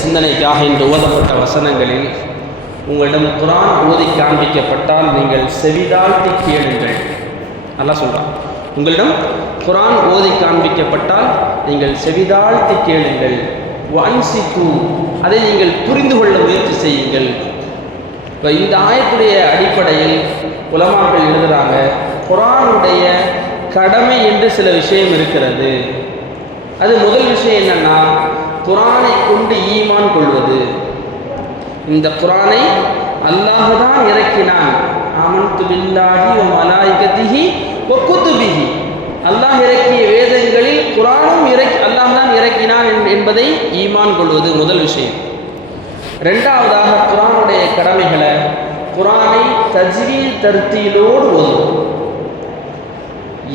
சிந்தனைக்காக இன்று ஓதப்பட்ட வசனங்களில் உங்களிடம் குர்ஆன் ஓதி காண்பிக்கப்பட்டால் நீங்கள் செவிதாழ்த்தி கேளுங்கள். நல்லா சொல்கிறான், உங்களிடம் குர்ஆன் ஓதி காண்பிக்கப்பட்டால் நீங்கள் செவிதாழ்த்தி கேளுங்கள். வன்சித்து, அதை நீங்கள் புரிந்து கொள்ள முயற்சி செய்யுங்கள். இப்போ இந்த ஆயத்துடைய அடிப்படையில் உலமாக்கள் எழுதுகிறாங்க, குர்ஆனுடைய கடமை என்று சில விஷயம் இருக்கிறது. அது முதல் விஷயம் என்னன்னா, குர்ஆனை கொண்டு ஈமான் கொள்வது. இந்த குர்ஆனை அல்லாஹ் தான் இறக்கினான். ஆமன்து பில்லாஹி வ மலாயிகத்திஹி வ குதுபிஹி, அல்லாஹ் இறக்கிய வேதங்களில் குர்ஆனும் அல்லாஹ் தான் இறக்கினான் என்பதை ஈமான் கொள்வது முதல் விஷயம். ரெண்டாவதாக குர்ஆனுடைய கடமைகளை, குர்ஆனை தஜ்வீத் தர்த்தீலோடு ஓதுவது.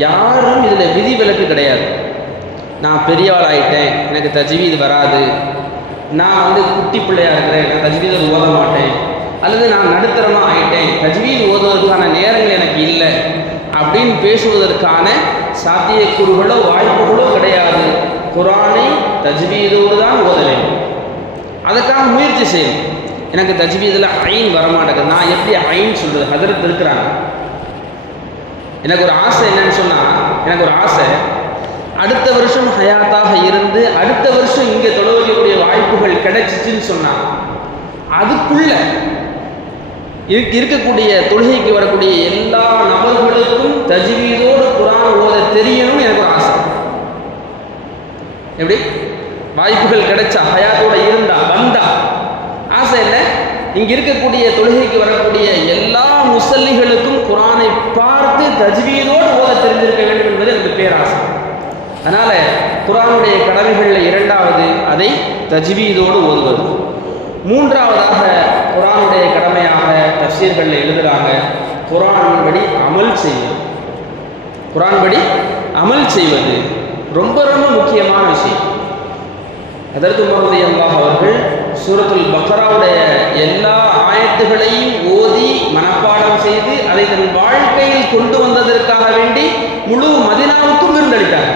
யாரும் இதில் விதிவிலக்கு கிடையாது. நான் பெரியவாள் ஆகிட்டேன், எனக்கு தஜ்வீத் வராது, நான் குட்டி பிள்ளையாக இருக்கிறேன், நான் தஜ்வீதை ஓத மாட்டேன், அல்லது நான் நடுத்தரமாக ஆகிட்டேன், தஜ்வீத் ஓதுவதற்கான நேரங்கள் எனக்கு இல்லை அப்படின்னு பேசுவதற்கான சாத்தியக்கூறுகளோ வாய்ப்புகளோ கிடையாது. குர்ஆனை தஜ்வீதோடு தான் ஓத வேண்டும். அதுக்காக முயற்சி செய்யணும். எனக்கு தஜ்வீதில் ஐன் வரமாட்டேங்குது, நான் எப்படி ஐன் சொல்கிறது? ஹதரத் இருக்கிறாங்க. எனக்கு ஒரு ஆசை என்னன்னு சொன்னால், எனக்கு ஒரு ஆசை அடுத்த வருஷம் ஹயாத்தாக இருந்து அடுத்த வருஷம் இங்கே தொழ வைக்கக்கூடிய வாய்ப்புகள் கிடைச்சிச்சுன்னு சொன்னால், அதுக்குள்ள இருக்கக்கூடிய தொழுகைக்கு வரக்கூடிய எல்லா நபர்களுக்கும் தஜ்வீதோடு குர்ஆன் ஓத தெரியணும்னு எனக்கு ஒரு ஆசை. எப்படி வாய்ப்புகள் கிடைச்சா, ஹயாத்தோட இருந்தா வந்தா, ஆசை இல்லை, இங்கே இருக்கக்கூடிய தொழுகைக்கு வரக்கூடிய எல்லா முசல்லிகளுக்கும் குர்ஆனை பார்த்து தஜ்வீதோடு ஓத தெரிஞ்சிருக்க வேண்டும் என்பது எனக்கு பேராசை. அதனால் குர்ஆனுடைய கடமைகளில் இரண்டாவது அதை தஜ்வீதோடு ஓதுவது. மூன்றாவதாக குர்ஆனுடைய கடமையாக தஃசீர்களில் எழுதுகிறாங்க, குர்ஆன் படி அமல் செய்வது. குர்ஆன் படி அமல் செய்வது ரொம்ப ரொம்ப முக்கியமான விஷயம். ஹதரத் உமர் ரலியல்லாஹு அவர்கள் சூரத்துல் பக்ராவுடைய எல்லா ஆயத்துகளையும் ஓதி மனப்பாடம் செய்து அதை தன் வாழ்க்கையில் கொண்டு வந்ததற்காக வேண்டி முழு மதீனாவுக்கும் விருந்தளித்தார்.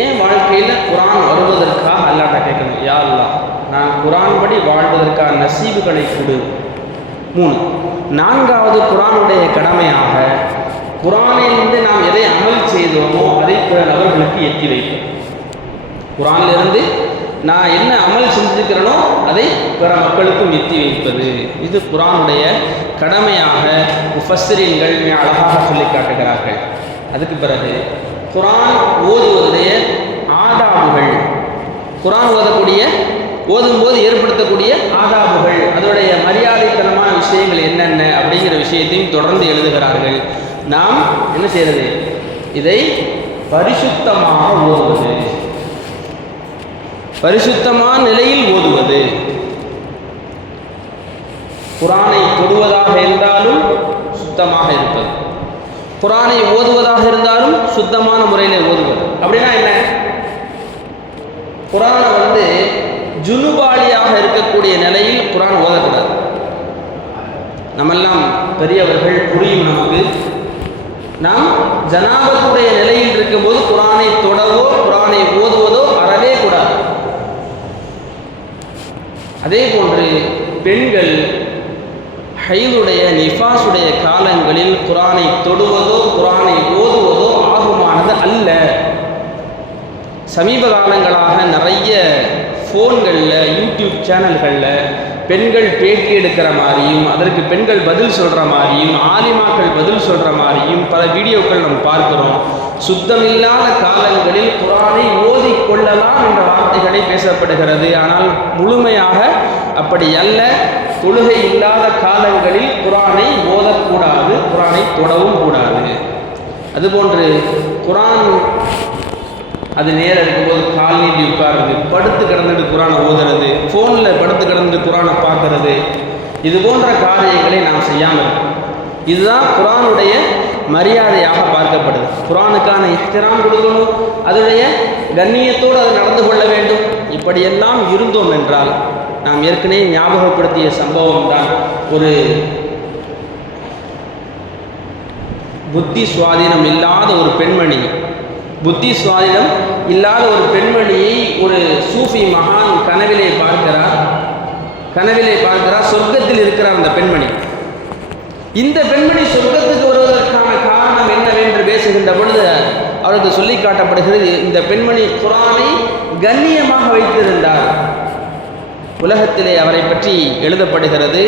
ஏன் வாழ்க்கையில் குர்ஆன் வருவதற்காக அல்லாஹ்ட்ட கேட்கணும், யா அல்லாஹ் நான் குர்ஆன் படி வாழ்வதற்கான நசீபுகளை கொடு. 3. நான்காவது, குர்ஆனுடைய கடமையாக குர்ஆனிலிருந்து நாம் எதை அமல் செய்தோமோ அதை பிற நபர்களுக்கு எத்தி வைப்போம். குர்ஆனிலிருந்து நான் என்ன அமல் செஞ்சிருக்கிறேனோ அதை பிற மக்களுக்கும் எத்தி வைப்பது, இது குர்ஆனுடைய கடமையாக முஃபஸ்ஸிரீன்கள் மிக அழகாக சொல்லி காட்டுகிறார்கள். அதுக்கு பிறகு குர்ஆன் ஓதுவதுடைய ஆதாபுகள், குர்ஆன் ஓதும்போது ஏற்படுத்தக்கூடிய ஆதாபுகள், அதனுடைய மரியாதைத்தனமான விஷயங்கள் என்னென்ன அப்படிங்கிற விஷயத்தையும் தொடர்ந்து எழுதுகிறார்கள். நாம் என்ன செய்யறது? இதை பரிசுத்தமாக ஓதுவது, பரிசுத்தமான நிலையில் ஓதுவது. குர்ஆனை தொடுவதாக இருந்தாலும் சுத்தமாக இருப்பது, குர்ஆனை ஓதுவதாக இருந்தாலும் சுத்தமான முறையில் ஓதுவது. அப்படின்னா என்ன? குர்ஆனை ஜுனுபாலியாக இருக்கக்கூடிய நிலையில் குர்ஆன் ஓதக்கூடாது. நம்மெல்லாம் பெரியவர்கள், புரியும் நமக்கு. நாம் ஜனாபத்துடைய நிலையில் இருக்கும்போது குர்ஆனை தொடவோ குர்ஆனை ஓதுவதோ அறவே கூடாது. அதே போன்று பெண்கள் ஹைதுடைய நிஃபாஸுடைய காலங்களில் குர்ஆனை தொடுவதோ குர்ஆனை ஓதுவதோ ஆகுமானது அல்ல. சமீப காலங்களாக நிறைய ஃபோன்களில், யூடியூப் சேனல்களில் பெண்கள் பேட்டி எடுக்கிற மாதிரியும் அதற்கு பெண்கள் பதில் சொல்கிற மாதிரியும் ஆலிமாக்கள் பதில் சொல்கிற மாதிரியும் பல வீடியோக்கள் நம்ம பார்க்கிறோம். சுத்தமில்லாத காலங்களில் குர்ஆனை ஓதிக்கொள்ளலாம் என்ற வார்த்தைகளை பேசப்படுகிறது. ஆனால் முழுமையாக அப்படி அல்ல. தொழுகை இல்லாத காலங்களில் குர்ஆனை ஓதக்கூடாது, குர்ஆனை தொடவும் கூடாது. அதுபோன்று குர்ஆன் அது நேரம் இருக்கும்போது கால் நீட்டி உட்காருறது, படுத்து கிடந்துட்டு குர்ஆனை ஓதுறது, ஃபோனில் படுத்து கிடந்துட்டு குர்ஆனை பார்க்கறது, இது போன்ற காரியங்களை நாம் செய்யாமல் இருக்கோம். இதுதான் குர்ஆனுடைய மரியாதையாக பார்க்கப்படுது. குர்ஆனுக்கான இஹ்திராம் கொடுக்கணும், அதனுடைய கண்ணியத்தோடு அது நடந்து கொள்ள வேண்டும். இப்படியெல்லாம் இருந்தோம் என்றால், நாம் ஏற்கனவே ஞாபகப்படுத்திய சம்பவம் தான், ஒரு புத்தி சுவாதீனம் இல்லாத ஒரு பெண்மணி, புத்தி சுவாதீனம் இல்லாத ஒரு பெண்மணியை ஒரு சூஃபி மகான் கனவிலே பார்க்கிறார். சொர்க்கத்தில் இருக்கிறார் அந்த பெண்மணி. இந்த பெண்மணி சொர்க்கத்துக்கு வருவதற்கான காரணம் என்னவென்று பேசுகின்ற பொழுது அவருக்கு சொல்லி காட்டப்படுகிறது, இந்த பெண்மணி குர்ஆனை கண்ணியமாக வைத்திருந்தார். உலகத்திலே அவரை பற்றி எழுதப்படுகிறது,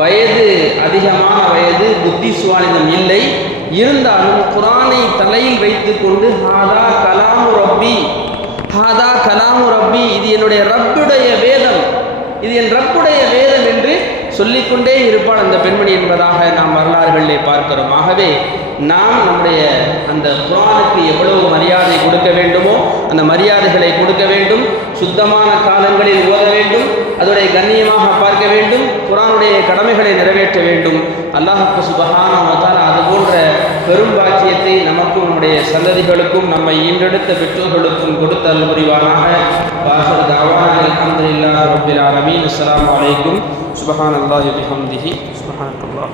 வயது அதிகமான வயது, புத்தி சுவாலிதம் இல்லை, இருந்தாலும் குர்ஆனை தலையில் வைத்து கொண்டு ஹாதா கலாமு ரப்பி, இது என்னுடைய ரப்புடைய வேதம், இது என் ரப்புடைய வேதம் என்று சொல்லிக்கொண்டே இருப்பாள் அந்த பெண்மணி என்பதாக நாம் வரலாறுகளிலே பார்க்கிறோம். ஆகவே நாம் நம்முடைய அந்த குர்ஆனுக்கு எவ்வளவு மரியாதை கொடுக்க வேண்டுமோ அந்த மரியாதைகளை கொடுக்க வேண்டும். சுத்தமான காலங்களில் ஓத வேண்டும், அதோடைய கண்ணியமாக பார்க்க வேண்டும், குர்ஆனுடைய கடமைகளை நிறைவேற்ற வேண்டும். அல்லாஹ் சுப்ஹானஹு வ தஆலா அதுபோன்ற பெரும் பாக்கியத்தை நமக்கும் நம்முடைய சந்ததிகளுக்கும் நம்மை ஈன்றெடுத்த பெற்றோர்களுக்கும் கொடுத்த அருள் புரிவானாக. வாஹிரு தஅவானா அல்ஹம்துலில்லாஹி ரப்பில் ஆலமீன். அஸ்ஸலாமு அலைக்கும். சுப்ஹானல்லாஹி வ பிஹம்திஹி. சுப்ஹானல்லாஹ்.